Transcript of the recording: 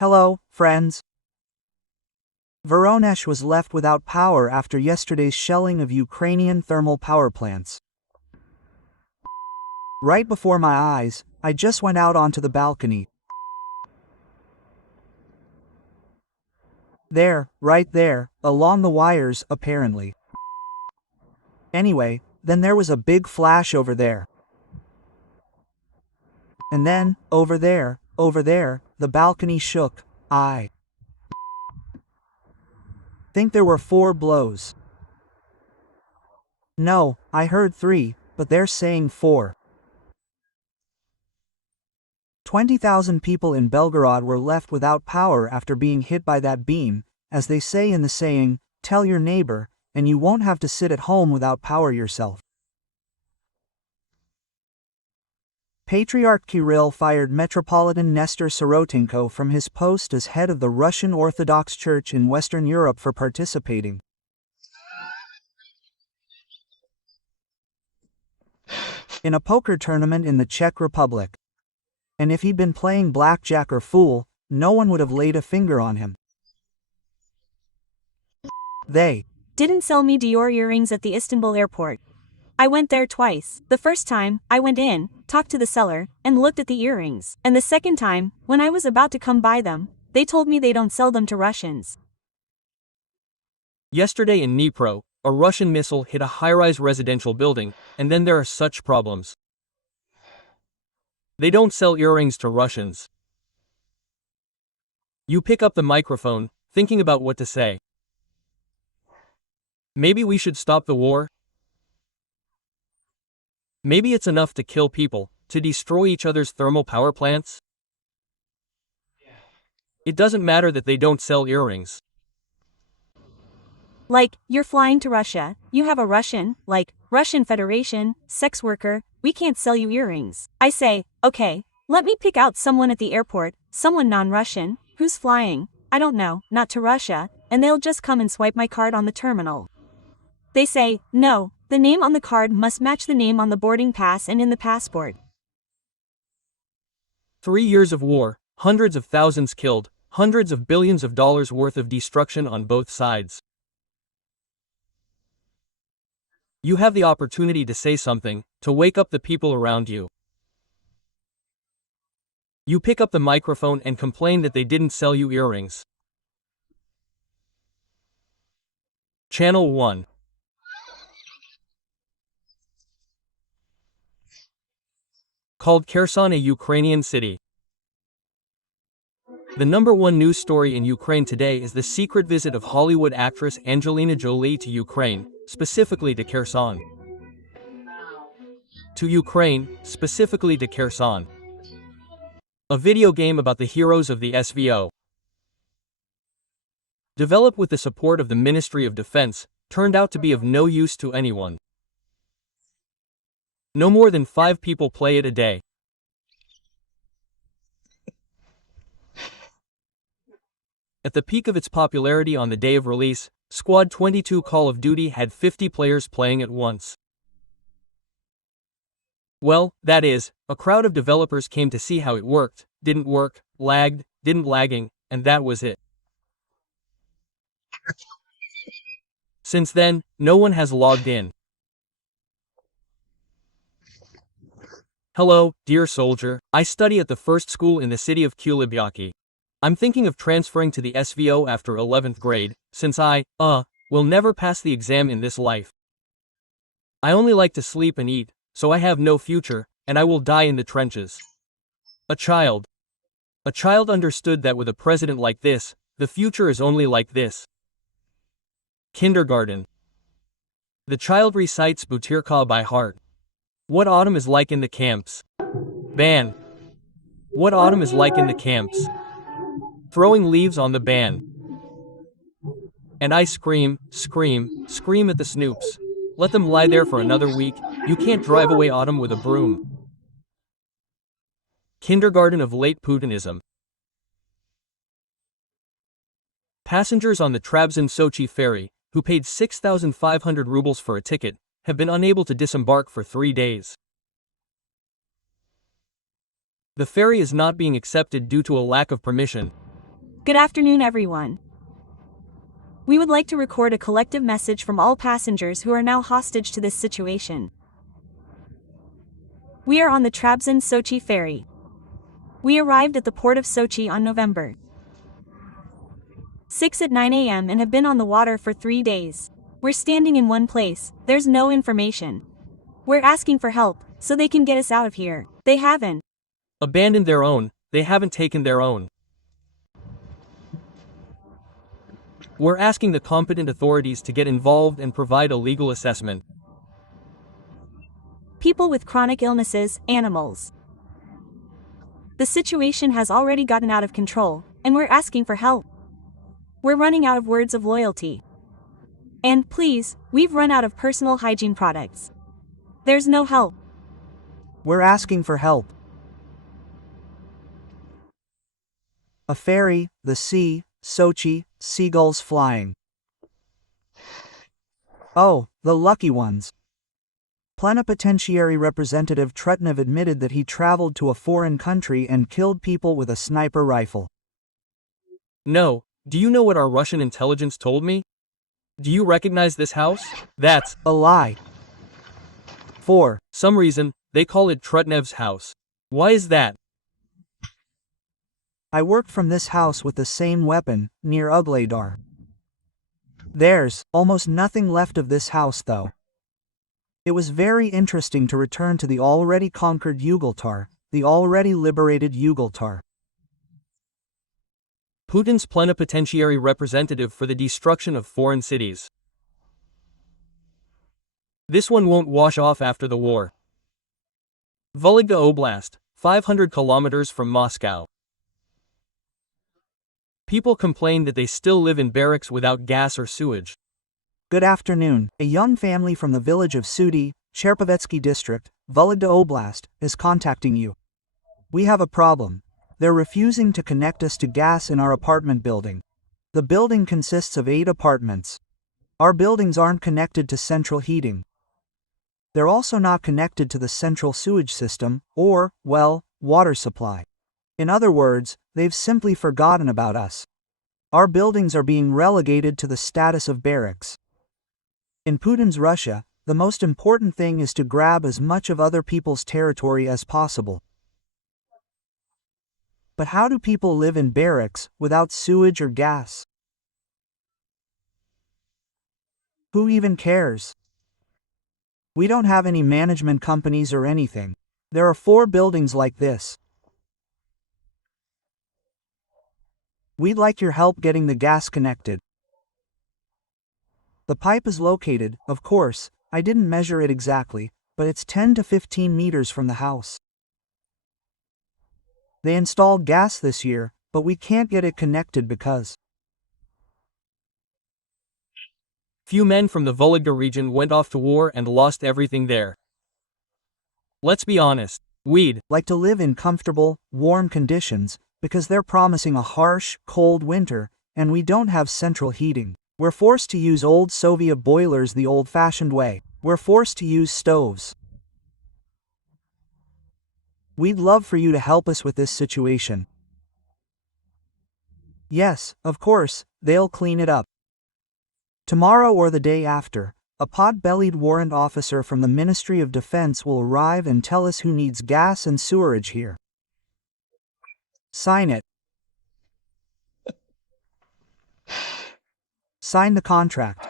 Hello, friends. Voronezh was left without power after yesterday's shelling of Ukrainian thermal power plants. Right before my eyes, I just went out onto the balcony. There, right there, along the wires, apparently. Anyway, then there was a big flash over there. And then, over there, the balcony shook. I think there were 4 blows. No, I heard 3, but they're saying 4. 20,000 people in Belgorod were left without power after being hit by that beam, as they say in the saying, tell your neighbor, and you won't have to sit at home without power yourself. Patriarch Kirill fired Metropolitan Nestor Sorotenko from his post as head of the Russian Orthodox Church in Western Europe for participating in a poker tournament in the Czech Republic. And if he'd been playing blackjack or fool, no one would have laid a finger on him. They didn't sell me Dior earrings at the Istanbul airport. I went there twice. The first time, I went in, talked to the seller, and looked at the earrings. And the second time, when I was about to come buy them, they told me they don't sell them to Russians. Yesterday in Dnipro, a Russian missile hit a high-rise residential building, and then there are such problems. They don't sell earrings to Russians. You pick up the microphone, thinking about what to say. Maybe we should stop the war? Maybe it's enough to kill people, to destroy each other's thermal power plants? It doesn't matter that they don't sell earrings. Like, you're flying to Russia, you have a Russian, Russian Federation, sex worker, we can't sell you earrings. I say, okay, let me pick out someone at the airport, someone non-Russian, who's flying, I don't know, not to Russia, and they'll just come and swipe my card on the terminal. They say, no, the name on the card must match the name on the boarding pass and in the passport. 3 years of war, hundreds of thousands killed, hundreds of billions of dollars worth of destruction on both sides. You have the opportunity to say something, to wake up the people around you. You pick up the microphone and complain that they didn't sell you earrings. Channel 1. Called Kherson a Ukrainian city. The #1 news story in Ukraine today is the secret visit of Hollywood actress Angelina Jolie to Ukraine, specifically to Kherson. To Ukraine, specifically to Kherson. A video game about the heroes of the SVO. Developed with the support of the Ministry of Defense, turned out to be of no use to anyone. No more than 5 people play it a day. At the peak of its popularity on the day of release, Squad 22 Call of Duty had 50 players playing at once. Well, that is, a crowd of developers came to see how it worked, didn't work, lagged, didn't lagging, and that was it. Since then, no one has logged in. Hello, dear soldier, I study at the first school in the city of Kulibyaki. I'm thinking of transferring to the SVO after 11th grade, since I, will never pass the exam in this life. I only like to sleep and eat, so I have no future, and I will die in the trenches. A child. A child understood that with a president like this, the future is only like this. Kindergarten. The child recites Butyrka by heart. What autumn is like in the camps. Ban. What autumn is like in the camps. Throwing leaves on the ban. And I scream, scream, scream at the snoops. Let them lie there for another week, you can't drive away autumn with a broom. Kindergarten of late Putinism. Passengers on the Trabzon-Sochi ferry, who paid 6,500 rubles for a ticket, have been unable to disembark for 3 days. The ferry is not being accepted due to a lack of permission. Good afternoon, everyone. We would like to record a collective message from all passengers who are now hostage to this situation. We are on the Trabzon-Sochi ferry. We arrived at the port of Sochi on November 6 at 9 a.m. and have been on the water for 3 days. We're standing in one place, there's no information. We're asking for help, so they can get us out of here. They haven't Abandoned their own, they haven't taken their own. We're asking the competent authorities to get involved and provide a legal assessment. People with chronic illnesses, animals. The situation has already gotten out of control, and we're asking for help. We're running out of words of loyalty. And please, we've run out of personal hygiene products. There's no help. We're asking for help. A ferry, the sea, Sochi, seagulls flying. Oh, the lucky ones. Plenipotentiary Representative Trutnev admitted that he traveled to a foreign country and killed people with a sniper rifle. No, do you know what our Russian intelligence told me? Do you recognize this house? That's A lie. For some reason, they call it Trutnev's house. Why is that? I worked from this house with the same weapon, near Ugledar. There's almost nothing left of this house though. It was very interesting to return to the already conquered Yugaltar, the already liberated Yugaltar. Putin's plenipotentiary representative for the destruction of foreign cities. This one won't wash off after the war. Vologda Oblast, 500 kilometers from Moscow. People complain that they still live in barracks without gas or sewage. Good afternoon. A young family from the village of Sudi, Cherpovetsky district, Vologda Oblast, is contacting you. We have a problem. They're refusing to connect us to gas in our apartment building. The building consists of 8 apartments. Our buildings aren't connected to central heating. They're also not connected to the central sewage system, or, well, water supply. In other words, they've simply forgotten about us. Our buildings are being relegated to the status of barracks. In Putin's Russia, the most important thing is to grab as much of other people's territory as possible. But how do people live in barracks without sewage or gas? Who even cares? We don't have any management companies or anything. There are 4 buildings like this. We'd like your help getting the gas connected. The pipe is located, of course, I didn't measure it exactly, but it's 10 to 15 meters from the house. They installed gas this year, but we can't get it connected because Few men from the Vologda region went off to war and lost everything there. Let's be honest, we'd like to live in comfortable, warm conditions, because they're promising a harsh, cold winter, and we don't have central heating. We're forced to use old Soviet boilers the old-fashioned way. We're forced to use stoves. We'd love for you to help us with this situation. Yes, of course, they'll clean it up. Tomorrow or the day after, a pot-bellied warrant officer from the Ministry of Defense will arrive and tell us who needs gas and sewerage here. Sign it. Sign the contract.